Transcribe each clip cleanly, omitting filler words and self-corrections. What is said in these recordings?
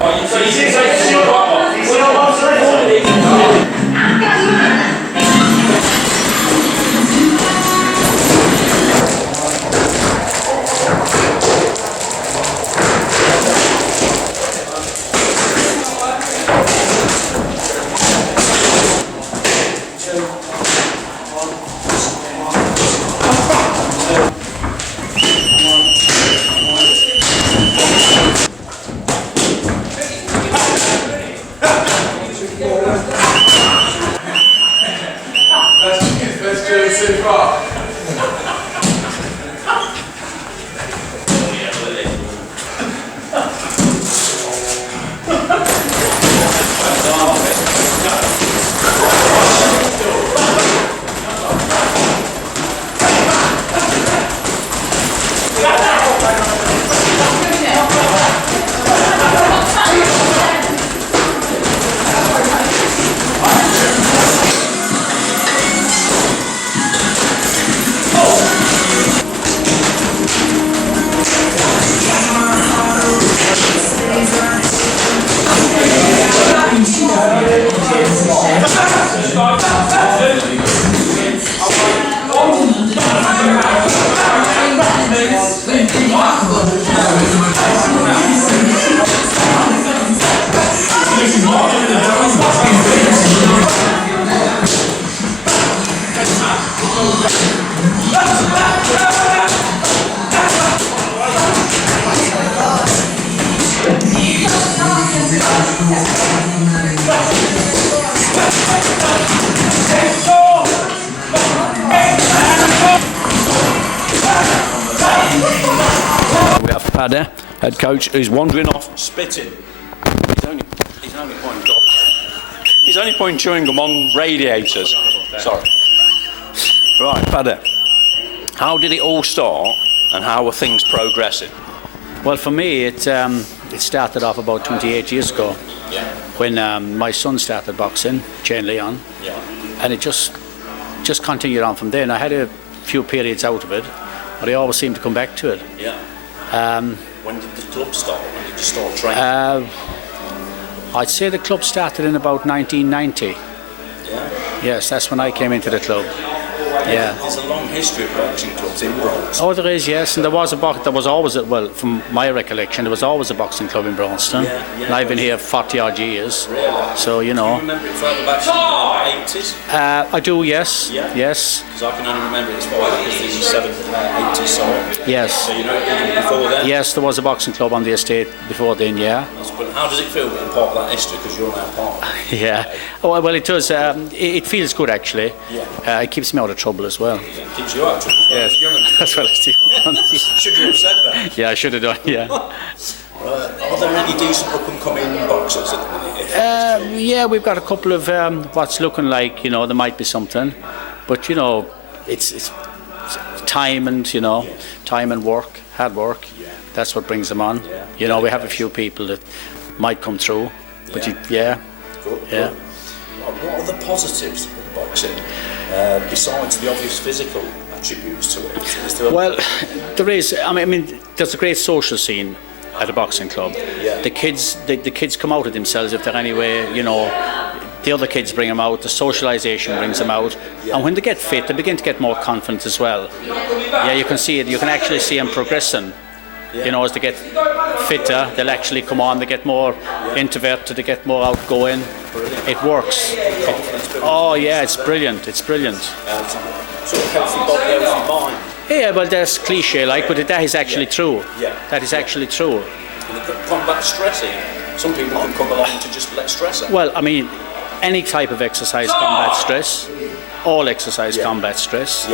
We have Paddy, head coach, who's wandering off, spitting. He's only pouring chewing gum on radiators. Sorry. Right, Paddy. How did it all start, and how are things progressing? Well, for me, it started off about 28 years ago, when my son started boxing, Jane Leon, and it just continued on from there. And I had a few periods out of it, but I always seemed to come back to it. When did the club start? When did you start training? I'd say the club started in about 1990. Yes, that's when I came into the club. There's a long history of boxing clubs in Braunstone. Oh, there is, yes, and there was always well, from my recollection, there was always a boxing club in Braunstone. And I've been here 40 odd years. Really? So, you know. Do you remember it further back to the 80s? I do, yes. Yes. Because I can only remember it as far back as the 80s, so. Yes. So you know even before then? Yes, there was a boxing club on the estate before then, How does it feel being part of that history, because you're now part of it? Well, it does. It feels good, actually. It keeps me out of trouble as well. It keeps you out of trouble as well. Yes, as well as you. Should you have said that? Yeah, I should have done, Are there any decent up-and-coming boxers at the minute? We've got a couple of what's looking like, you know, there might be something. But, you know, it's time and, you know, time and work, hard work. That's what brings them on. You know, we have a few people that might come through. But, Good. What are the positives of boxing, besides the obvious physical attributes to it? Well, there is. I mean, there's a great social scene at a boxing club. The kids come out of themselves if they're anywhere, you know. The other kids bring them out, the socialisation brings them out, and when they get fit, they begin to get more confident as well. You can see it, you can actually see them progressing. You know, as they get fitter, they'll actually come on, they get more introverted, they get more outgoing. It works. It's brilliant, it's brilliant. Sort of healthy body, healthy mind. Yeah, well, that's cliche, like, but that is actually true. That is actually true. And it can combat stressing. Some people can come along to just let stress out. Well, I mean, any type of exercise combats stress. All exercise combats stress.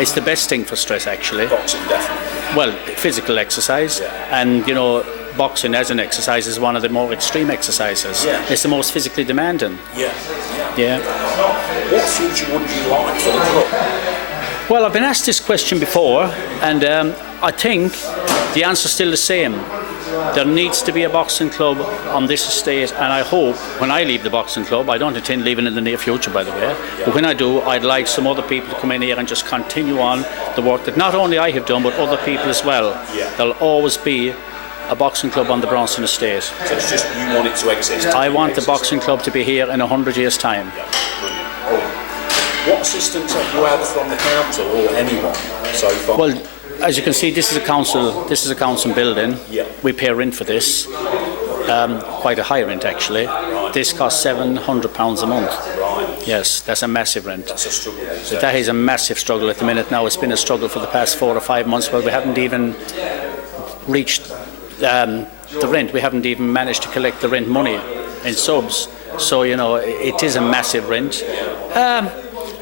It's the best thing for stress, actually. Boxing, definitely. Well, physical exercise, and, you know, boxing as an exercise is one of the more extreme exercises. It's the most physically demanding. What future would you like for the club? Well, I've been asked this question before, and I think the answer's still the same. There needs to be a boxing club on this estate, and I hope when I leave the boxing club, I don't intend leaving in the near future, by the way, but when I do, I'd like some other people to come in here and just continue on the work that not only I have done, but other people as well. There'll always be a boxing club on the Braunstone estate. So it's just you want it to exist? I want the boxing club to be here in 100 years' time. Brilliant. What assistance have you had from the council or anyone so far? Well, as you can see, this is a council building. Yeah. We pay rent for this, quite a high rent actually. Right. This costs £700 a month. Right. Yes, that's a massive rent. That's a struggle. So that is a massive struggle at the minute now. It's been a struggle for the past 4 or 5 months, but we haven't even reached the rent. We haven't even managed to collect the rent money in subs. So, you know, it is a massive rent.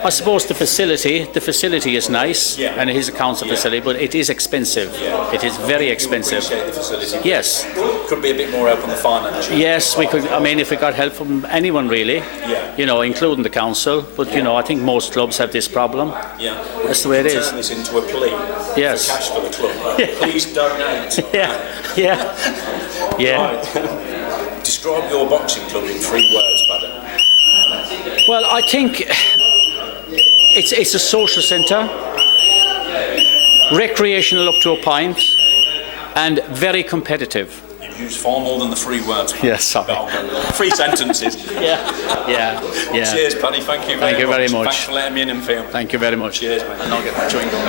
I suppose the facility is nice, and it is a council facility, but it is expensive. It is very expensive. Appreciate the facility. Yes. Could be a bit more help on the financial. Yes, we could. I mean, if we got help from anyone really, you know, including the council. But you know, I think most clubs have this problem. Yeah. That's the way it is. Turn this into a plea. Yes. For cash for the club. Please donate. Yeah. Right. Describe your boxing club in 3 words, Badder. Well, I think it's a social centre, recreational up to a point, and very competitive. You've used far more than the 3 words. Yes, sorry. 3 sentences. Yeah. Cheers, Paddy. Thank you very much. Thank you very much. Thanks for letting me in and film. Thank you very much. Cheers, mate. And I'll get my chewing gum.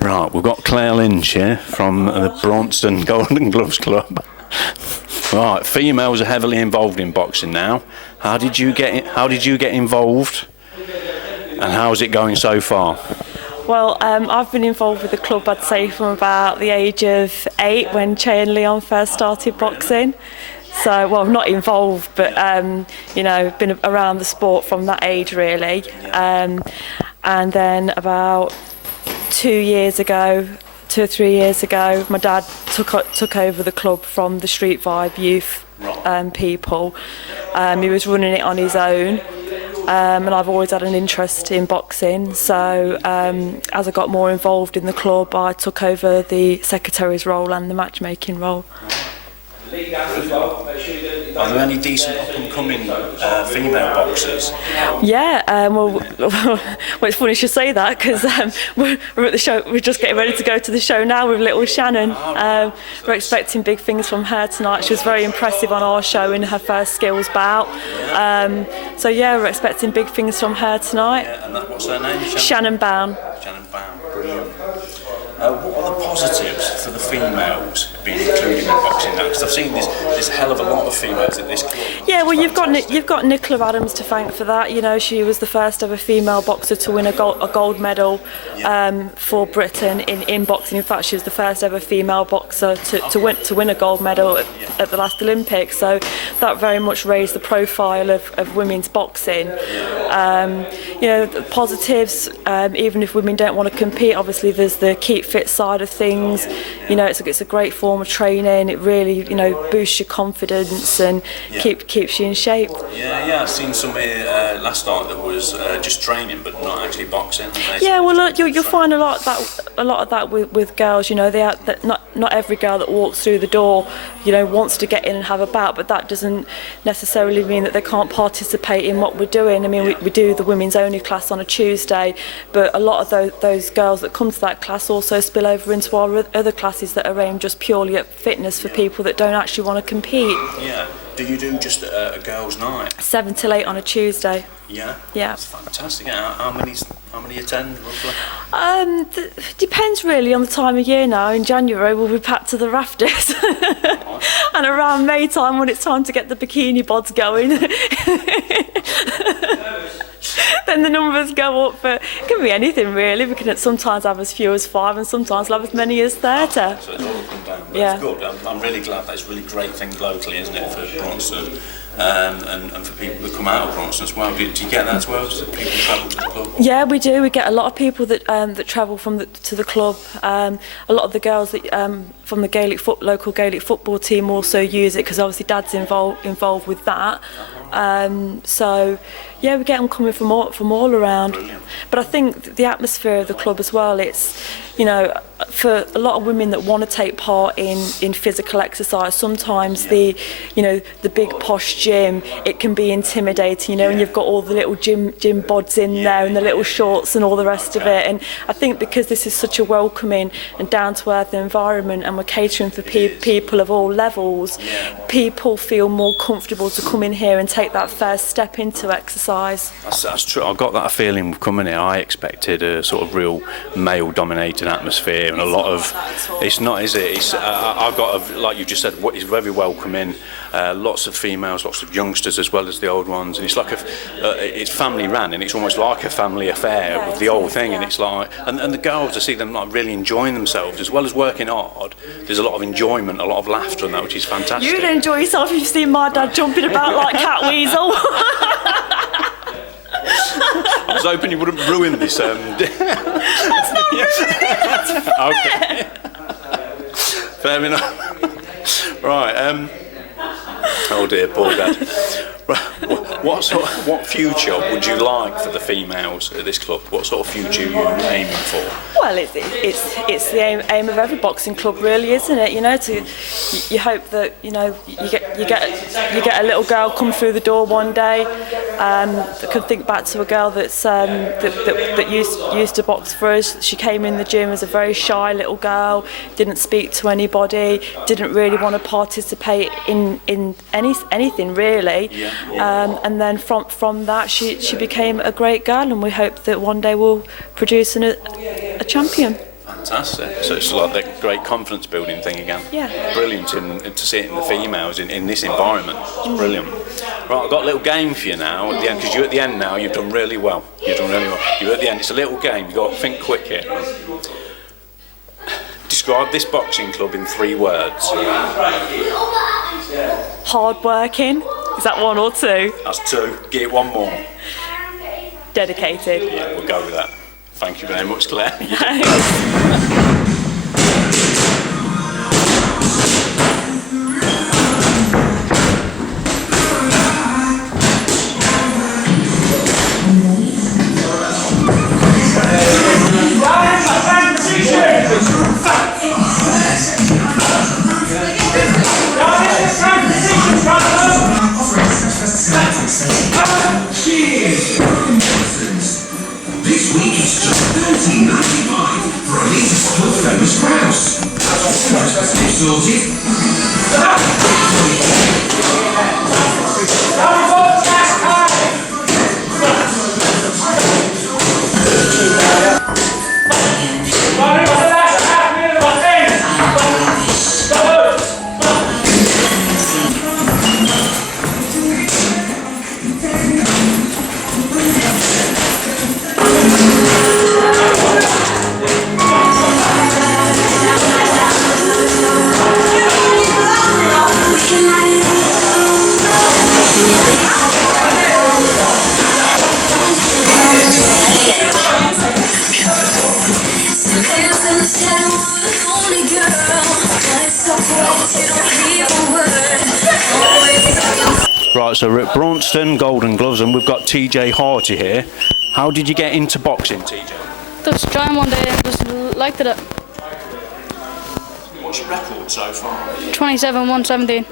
Right, we've got Claire Lynch here from the Braunstone Golden Gloves Club. Right, females are heavily involved in boxing now. How did you get involved, and how's it going so far? Well, I've been involved with the club, I'd say, from about the age of 8 when Che and Leon first started boxing. So, well, not involved, but, you know, been around the sport from that age, really. And then about 2 years ago, 2 or 3 years ago, my dad took over the club from the Street Vibe youth people. He was running it on his own. And I've always had an interest in boxing, so as I got more involved in the club, I took over the secretary's role and the matchmaking role. Are there any decent up-and-coming female boxers? Yeah, well, it's funny you should say that, because we're at the show. We're just getting ready to go to the show now with little Shannon. We're expecting big things from her tonight. She was very impressive on our show in her first skills bout. So yeah, we're expecting big things from her tonight. Yeah, and what's her name? Shannon Bown. Shannon Bown, brilliant. What are the positives for the females being included in boxing now? Because I've seen this hell of a lot of females at this club. Yeah, well, you've got Nicola Adams to thank for that. You know, she was the first ever female boxer to win a gold medal for Britain in boxing. In fact, she was the first ever female boxer to win a gold medal at the last Olympics. So that very much raised the profile of women's boxing. you know, the positives, even if women don't want to compete, obviously there's the keep fit side of things. You know, it's a great form of training. It really, you know, boosts your confidence and keeps you in shape. Yeah, I've seen some here last night that was just training but not actually boxing. Yeah, well, look, you'll find a lot of that with girls. You know, not every girl that walks through the door, you know, wants to get in and have a bout, but that doesn't necessarily mean that they can't participate in what we're doing. I mean, we do the women's only class on a Tuesday, but a lot of those girls that come to that class also spill over into our other classes that are aimed just purely at fitness for people that don't actually want to compete. Yeah. Do you do just a girls' night? 7 till 8 on a Tuesday. Yeah. Yeah. That's fantastic. How many attend roughly? Depends really on the time of year now. In January we'll be packed to the rafters. And around May time, when it's time to get the bikini bods going, then the numbers go up. But it can be anything really. We can sometimes have as few as 5 and sometimes have as many as 30. So it's all up and down. But Yeah. It's good. I'm really glad. That's a really great thing locally, isn't it, for Braunstone and for people that come out of Braunstone as well. Do you get that as well? Does people travel to the club? Yeah, we do. We get a lot of people that travel to the club. A lot of the girls that from the local Gaelic football team also use it because obviously Dad's involved with that. So yeah, we get them coming from all around. Brilliant. But I think the atmosphere of the club as well, it's, you know, for a lot of women that want to take part in physical exercise, sometimes the big posh gym, it can be intimidating, you know, and you've got all the little gym bods in there and the little shorts and all the rest of it. And I think because this is such a welcoming and down-to-earth environment and we're catering for people of all levels, people feel more comfortable to come in here and take that first step into exercise. That's true. I got that feeling coming here. I expected a sort of real male-dominated atmosphere and a lot of. It's not, is it? It's I got like you just said. It's very welcoming. Lots of females, lots of youngsters as well as the old ones, and it's like it's family ran, and it's almost like a family affair with the whole thing. And it's like, and the girls, I see them like really enjoying themselves as well as working hard. There's a lot of enjoyment, a lot of laughter, and that, which is fantastic. You'd enjoy yourself if you've seen my dad jumping about like Cat Weasel. I was hoping you wouldn't ruin this. That's not ruining it, that's Okay. Fair enough. Right. Oh dear, poor Dad. What future would you like for the females at this club? What sort of future are you aiming for? Well, it's the aim of every boxing club, really, isn't it? You know, you hope that, you know, you get a little girl come through the door one day that can think back to a girl that used to box for us. She came in the gym as a very shy little girl, didn't speak to anybody, didn't really want to participate in anything really. And then from that she became a great girl, and we hope that one day we'll produce a champion. Fantastic. So it's like that great confidence building thing again. Yeah. Brilliant to see it in the females in this environment. It's brilliant. Right, I've got a little game for you now at the end, because you're at the end now. You've done really well. You're at the end. It's a little game. You've got to think quick here. Describe this boxing club in 3 words. Hard working. Is that 1 or 2? That's 2. Give it 1 more. Dedicated. Yeah, we'll go with that. Thank you very much, Claire. This week it's just $13.95 for a litre of famous Braunstone. That's sorted. Right, so we're at Braunstone Golden Gloves and we've got TJ Harty here. How did you get into boxing, TJ? Just joined one day and just liked it. What's your record so far? 27-117.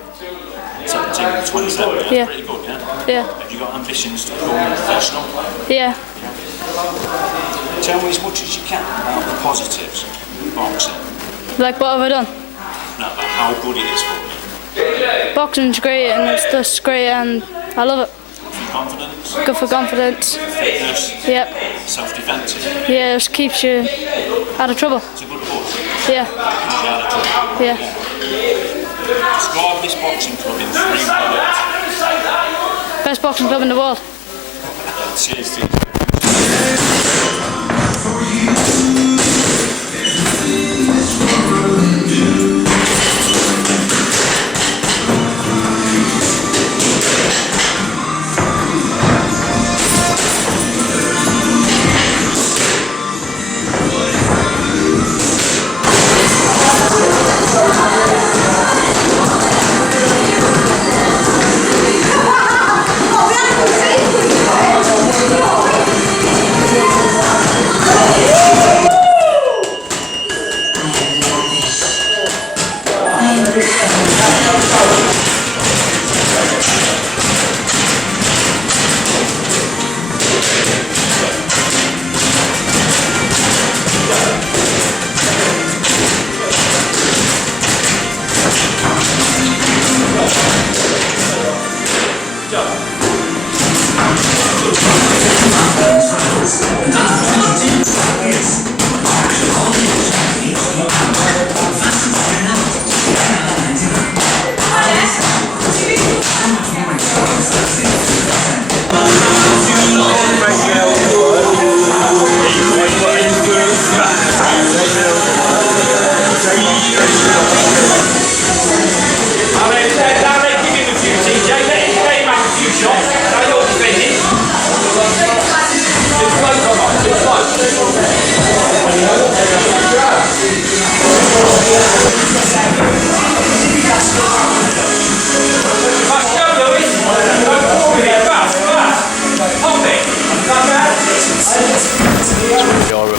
17 and 27, Yeah. Pretty good, yeah? Yeah. Have you got ambitions to become professional? Yeah. Tell me as much as you can about the positives of boxing. Like, what have I done? No, but how good it is for you. Boxing's great and it's just great and I love it. For confidence, Good for confidence. fitness, Yep. self-defence. Yeah, it just keeps you out of trouble. It's a good push. Yeah. Keeps you out of trouble. Yeah. Describe this boxing club in 3 words. Best boxing club in the world. Cheers, TJ.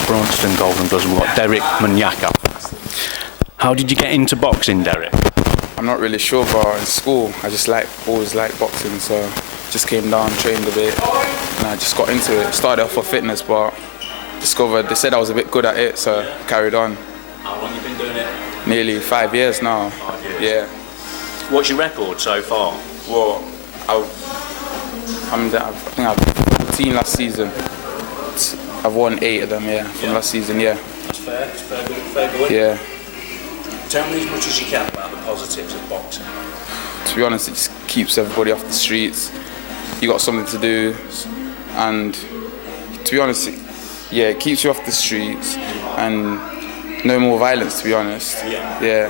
Braunstone Golden Gloves, we've got Derek Munyaka. How did you get into boxing, Derek? I'm not really sure, but in school I just always liked boxing, so just came down, trained a bit, and I just got into it. Started off for fitness, but discovered they said I was a bit good at it, so carried on. How long have you been doing it? Nearly 5 years now. 5 years. Yeah. What's your record so far? Well, I think I've 14 last season. I've won 8 of them, from last season, That's fair, it's fair good. Yeah. Tell me as much as you can about the positives of boxing. To be honest, it just keeps everybody off the streets. You got something to do, and to be honest, it keeps you off the streets and no more violence. To be honest, yeah.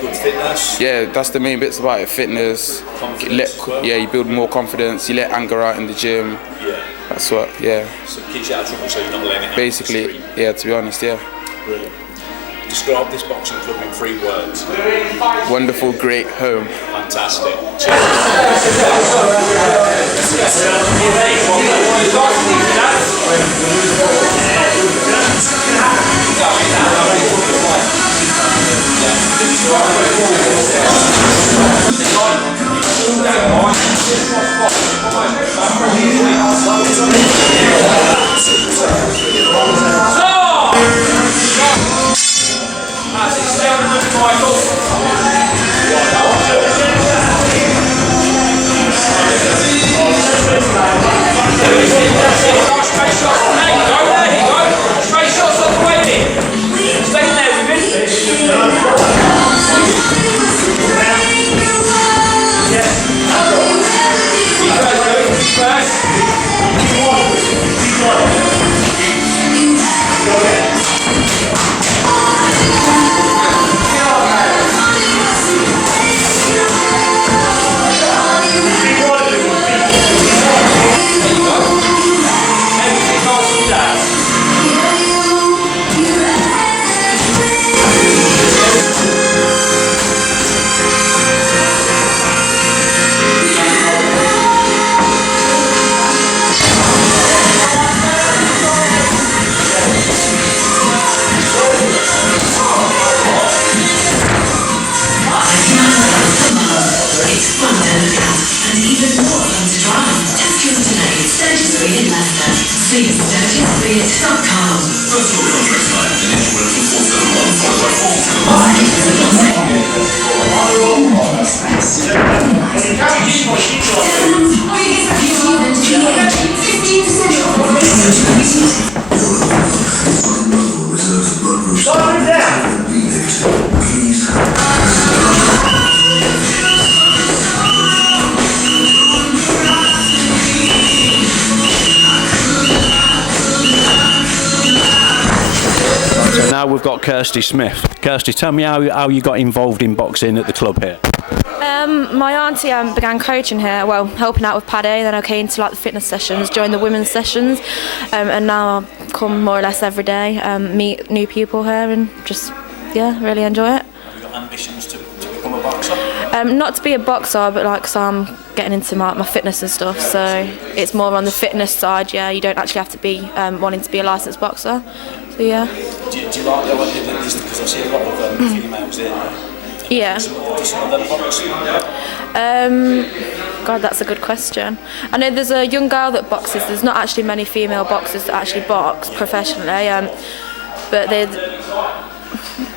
Good fitness. Yeah, that's the main bits about it. Fitness. Confidence. You build more confidence. You let anger out in the gym. Yeah. That's what. Yeah. So it keeps you out of trouble, so you're not letting it happen. Basically, yeah. To be honest, yeah. Brilliant. Describe this boxing club in 3 words. Wonderful, great home. Fantastic. Yes. we've got Kirsty Smith. Kirsty, tell me how you got involved in boxing at the club here. My auntie began coaching here, well, helping out with Paddy, then I came to like the fitness sessions, joined the women's sessions, and now I come more or less every day, meet new people here and just, yeah, really enjoy it. Have you got ambitions to become a boxer? Not to be a boxer, but like, so I'm getting into my fitness and stuff, so it's more on the fitness side, yeah, you don't actually have to be wanting to be a licensed boxer, so yeah. Do you like the idea that this, because I see a lot of females here? Yeah. Do some of them box? God, that's a good question. I know there's a young girl that boxes. There's not actually many female boxers that actually box professionally, but they.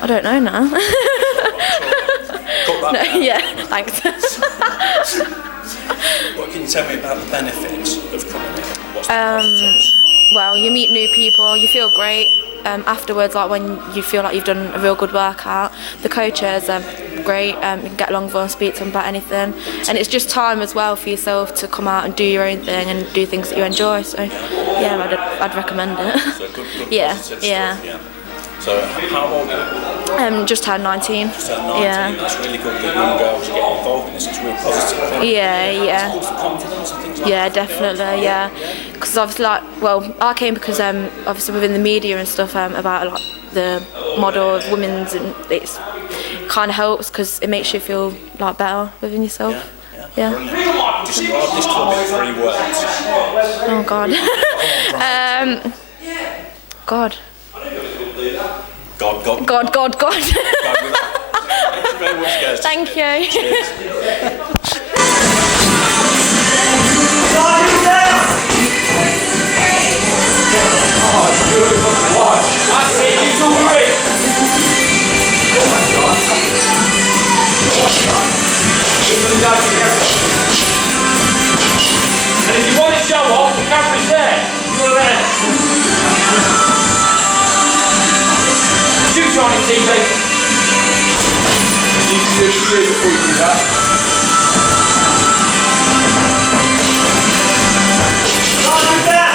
I don't know now. No, yeah, thanks. What can you tell me about the benefits of coming here? Well, you meet new people. You feel great. Afterwards, like when you feel like you've done a real good workout, the coaches are great, you can get along with them, speak to them about anything, and it's just time as well for yourself to come out and do your own thing and do things that you enjoy, so yeah, I'd recommend it. So good yeah. So how old are you? Just turned 19. Just turned 19. Yeah. It's really good that young girls are getting involved in this. It's a real positive thing. Yeah. It's good for confidence and things like Yeah, that. definitely, yeah. Because obviously, like, well, I came because obviously within the media and stuff about like the model of women's, and it kind of helps because it makes you feel like better within yourself. Yeah. Brilliant. Describe this club in 3 words. Oh God. God. God. God. Thank you very much, guys. Thank you. And if you want to show off, the camera's there. You're there. Shoot on it, TV. You can do it before you do that. Hallelujah.